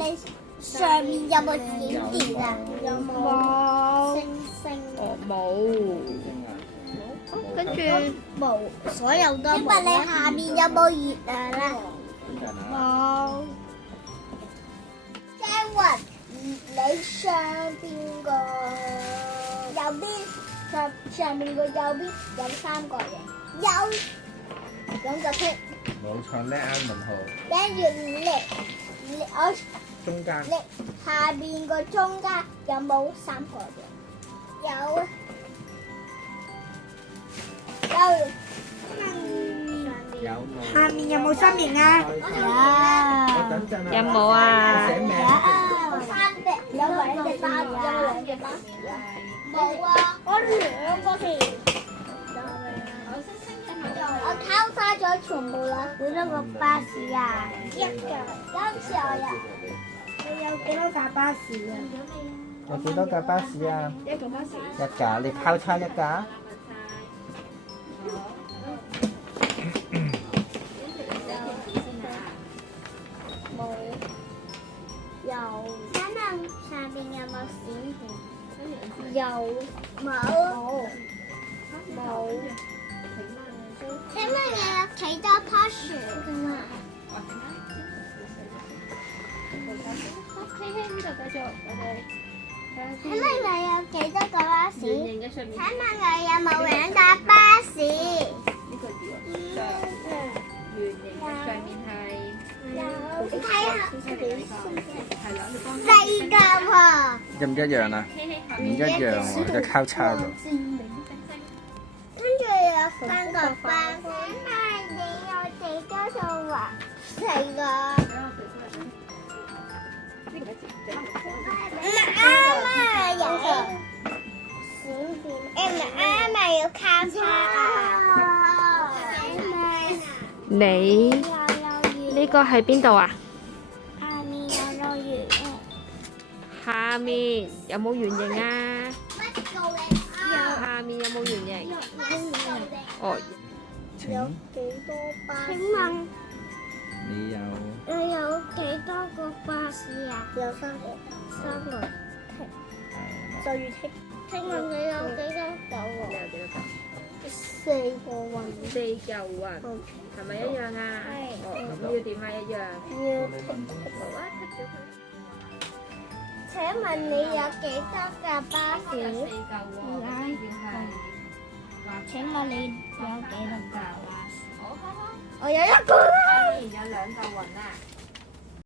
你上面有冇閃電啊？有冇星星？哦，冇。跟住冇，所有都冇。因為你下面有冇月亮啊？冇。張雲，你上邊個右邊上面個右邊有三個嘅，有，咁就剔。冇錯，叻啱問號。跟住我中間。下邊個中間有冇三個嘅？有。有冇？下面有冇三形啊？有。有冇啊？寫名。三隻，有兩隻巴，有兩隻巴士啊？冇啊，我兩個田。我抄晒咗全部啦。幾多個巴士啊？一架。今次我有。你有幾多架巴士啊？有幾多架巴士啊？一個巴士。一架，你交叉一架。冇。有。睇下上邊有冇閃電？有。冇。冇。請問有幾多棵樹㗎？呢度繼續，我哋請問你有幾多個巴士？圓形嘅上面。請問你有冇兩架巴士？呢個叫圓形嘅上面係。你睇下，係啦，你幫四架喎。一唔一樣啊？唔一樣喎，就交叉咗。跟住有三個巴士。請問你有幾多個環？四個。唔啱啊！有閃電，唔啱啊！要交叉啊！你呢個喺邊度啊？下面有個圓。下面有冇圓形啊？有。下面有冇圓形？哦，有幾多巴士？請問你有你有幾多個巴士啊？有三個。三個。就要剔。請問你有幾多嚿啊？你有幾多嚿？四個雲。四嚿雲，係咪一樣啊？係。哦，咁要點啊？一樣。要剔。好啊，剔咗佢。請問你有幾多架巴士？有四嚿喎，要係。請問你有幾多架巴士？好，我有一個啦。有兩嚿雲啊！